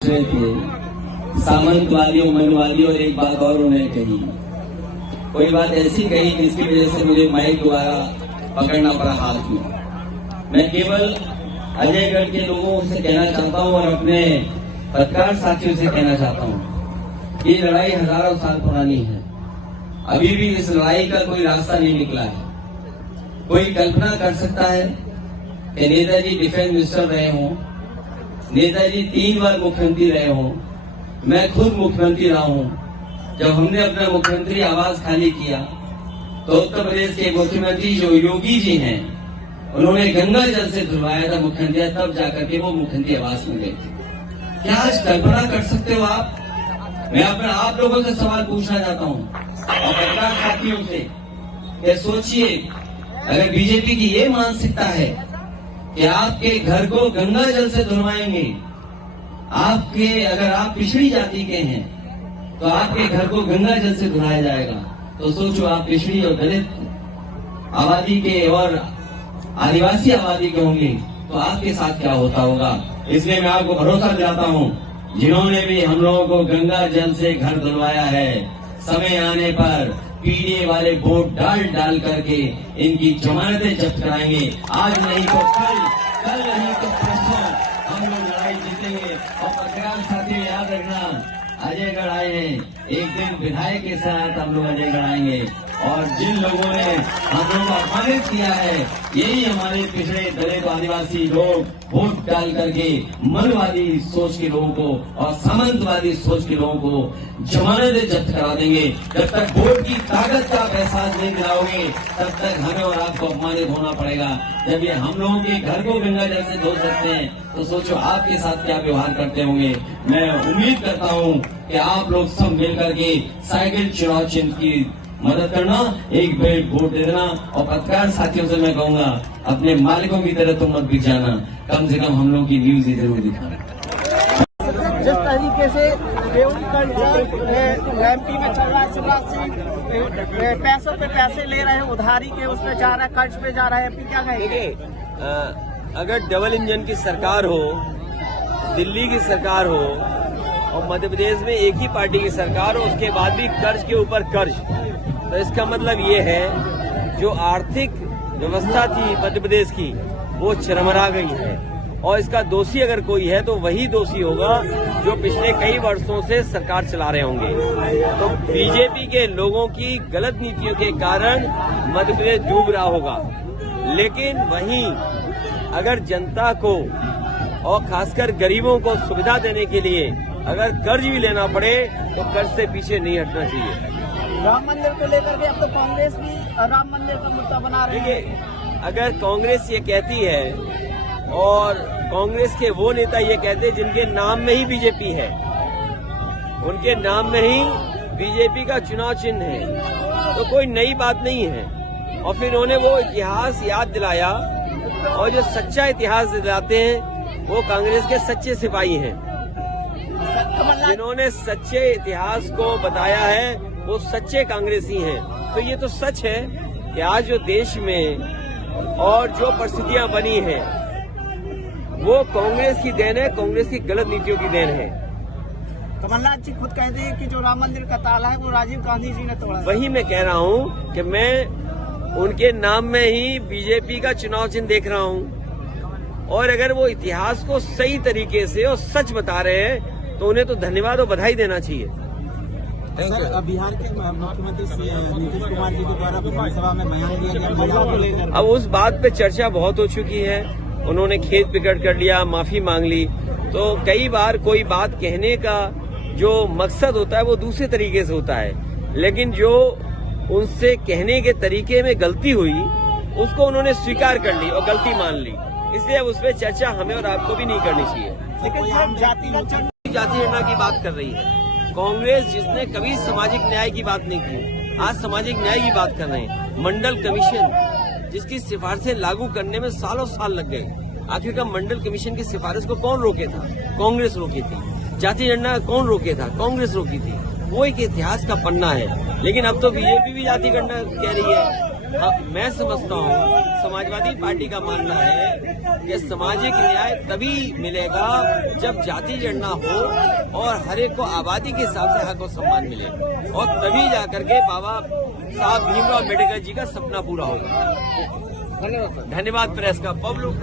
थे सामंतवादियों मनवादियों और एक बात और उन्होंने कही, कोई बात ऐसी कही जिसकी वजह से मुझे माइक द्वारा पकड़ना पड़ा हाथ में। मैं केवल अजयगढ़ के लोगों से कहना चाहता हूं और अपने पत्रकार साथियों से कहना चाहता हूं, ये लड़ाई हजारों साल पुरानी है। अभी भी इस लड़ाई का कोई रास्ता नहीं निकला है। कोई कल्पना कर सकता है कि नेताजी डिफेंस मिनिस्टर रहे हों, नेताजी 3 बार मुख्यमंत्री रहे हों, मैं खुद मुख्यमंत्री रहा हूं। जब हमने अपना मुख्यमंत्री आवास खाली किया तो उत्तर प्रदेश के मुख्यमंत्री जो योगी जी हैं, उन्होंने गंगा जल से धुलवाया था मुख्यमंत्री, तब जाकर के वो मुख्यमंत्री आवास में गए थे। क्या आज कल्पना कर सकते हो आप? मैं अपने आप लोगों से सवाल पूछना चाहता हूं और पत्रकार साथियों से, ये सोचिए, अगर बीजेपी की ये मानसिकता है कि आपके घर को गंगा जल से धुलवाएंगे, अगर आप पिछड़ी जाति के हैं तो आपके घर को गंगा जल से धुलाया जाएगा, तो सोचो आप पिछड़ी और दलित आबादी के और आदिवासी आबादी के होंगे तो आपके साथ क्या होता होगा। इसलिए मैं आपको भरोसा दिलाता हूं, जिन्होंने भी हम लोगों को गंगा जल से घर धुलवाया है, समय आने पर पीडीए वाले वोट डाल करके इनकी जमानतें जब्त कराएंगे। आज नहीं तो कल नहीं तो परसों हम लोग लड़ाई जीतेंगे। और पत्रकार साथी याद रखना, अजयगढ़ आए हैं, एक दिन विधायक के साथ हम लोग अजयगढ़ आएंगे और जिन लोगों ने हम लोगों को अपमानित किया है, यही हमारे पिछड़े दलित आदिवासी लोग वोट डाल करके मनवादी सोच के लोगों को और सामंतवादी सोच के लोगों को जमानतें जब्त करा देंगे। जब तक वोट की ताकत का आप एहसास नहीं दिलाओगे, तब तक हमें और आपको अपमानित होना पड़ेगा। जब ये हम लोगों के घर को गंगा जल से धो सकते हैं, तो सोचो आपके साथ क्या व्यवहार करते होंगे। मैं उम्मीद करता हूं कि आप लोग सब मिलकर के साइकिल चुनाव चिन्ह की मदद करना, एक बेर वोट दे देना। और पत्रकार साथियों से मैं कहूंगा, अपने मालिकों की तरह तुम मत बिक जाना, कम से कम हम लोग की न्यूज ही जरूर दिखाना। जिस तरीके से एमपी में चल रहा है, शिवराज सिंह पैसों पे पैसे ले रहे हैं, उधारी के उसमें जा रहा है, कर्ज पे जा रहा है, एमपी क्या कहेंगे? अगर डबल इंजन की सरकार हो, दिल्ली की सरकार हो और मध्य प्रदेश में एक ही पार्टी की सरकार हो, उसके बाद भी कर्ज के ऊपर कर्ज, तो इसका मतलब ये है जो आर्थिक व्यवस्था थी मध्य प्रदेश की वो चरमरा गई है। और इसका दोषी अगर कोई है तो वही दोषी होगा जो पिछले कई वर्षों से सरकार चला रहे होंगे। तो बीजेपी के लोगों की गलत नीतियों के कारण मध्य प्रदेश डूब रहा होगा। लेकिन वहीं अगर जनता को और खासकर गरीबों को सुविधा देने के लिए अगर कर्ज भी लेना पड़े तो कर्ज से पीछे नहीं हटना चाहिए। राम मंदिर को लेकर के अब तो कांग्रेस भी राम मंदिर का मुद्दा बना रही है। अगर कांग्रेस ये कहती है और कांग्रेस के वो नेता ये कहते हैं जिनके नाम में ही बीजेपी है, उनके नाम में ही बीजेपी का चुनाव चिन्ह है, तो कोई नई बात नहीं है। और फिर उन्होंने वो इतिहास याद दिलाया, और जो सच्चा इतिहास दिलाते हैं वो कांग्रेस के सच्चे सिपाही हैं। जिन्होंने सच्चे इतिहास को बताया है वो सच्चे कांग्रेसी हैं। तो ये तो सच है कि आज जो देश में और जो परिस्थितियां बनी हैं वो कांग्रेस की देन है, कांग्रेस की गलत नीतियों की देन है। कमलनाथ जी खुद कहते हैं कि जो राम मंदिर का ताला है वो राजीव गांधी जी ने तोड़ा। वही मैं कह रहा हूँ कि मैं उनके नाम में ही बीजेपी का चुनाव चिन्ह देख रहा हूँ। और अगर वो इतिहास को सही तरीके से और सच बता रहे हैं तो उन्हें तो धन्यवाद और बधाई देना चाहिए। सर, बिहार के मुख्यमंत्री नीतीश कुमार जी के द्वारा विधानसभा में बयान दिया गया, अब उस बात पे चर्चा बहुत हो चुकी है। उन्होंने खेत प्रकट कर लिया, माफी मांग ली। तो कई बार कोई बात कहने का जो मकसद होता है वो दूसरे तरीके से होता है, लेकिन जो उनसे कहने के तरीके में गलती हुई उसको उन्होंने स्वीकार कर ली और गलती मान ली। इसलिए अब उस पर चर्चा हमें और आपको भी नहीं करनी चाहिए। लेकिन जाति गणना की बात कर रही है कांग्रेस, जिसने कभी सामाजिक न्याय की बात नहीं की, आज सामाजिक न्याय की बात कर रहे हैं। मंडल कमीशन जिसकी सिफारिशें लागू करने में सालों साल लग गए, आखिरकार मंडल कमीशन की सिफारिश को कौन रोके था? कांग्रेस रोकी थी। जाति गणना कौन रोके था? कांग्रेस रोकी थी। वो एक इतिहास का पन्ना है। लेकिन अब तो बीजेपी भी जाति गणना कह रही है। मैं समझता हूँ, समाजवादी पार्टी का मानना है कि सामाजिक न्याय तभी मिलेगा जब जाति गणना हो और हर एक को आबादी के हिसाब से हक और सम्मान मिले, और तभी जाकर के बाबा साहब भीमराव अम्बेडकर जी का सपना पूरा होगा। धन्यवाद प्रेस का। पब्लिक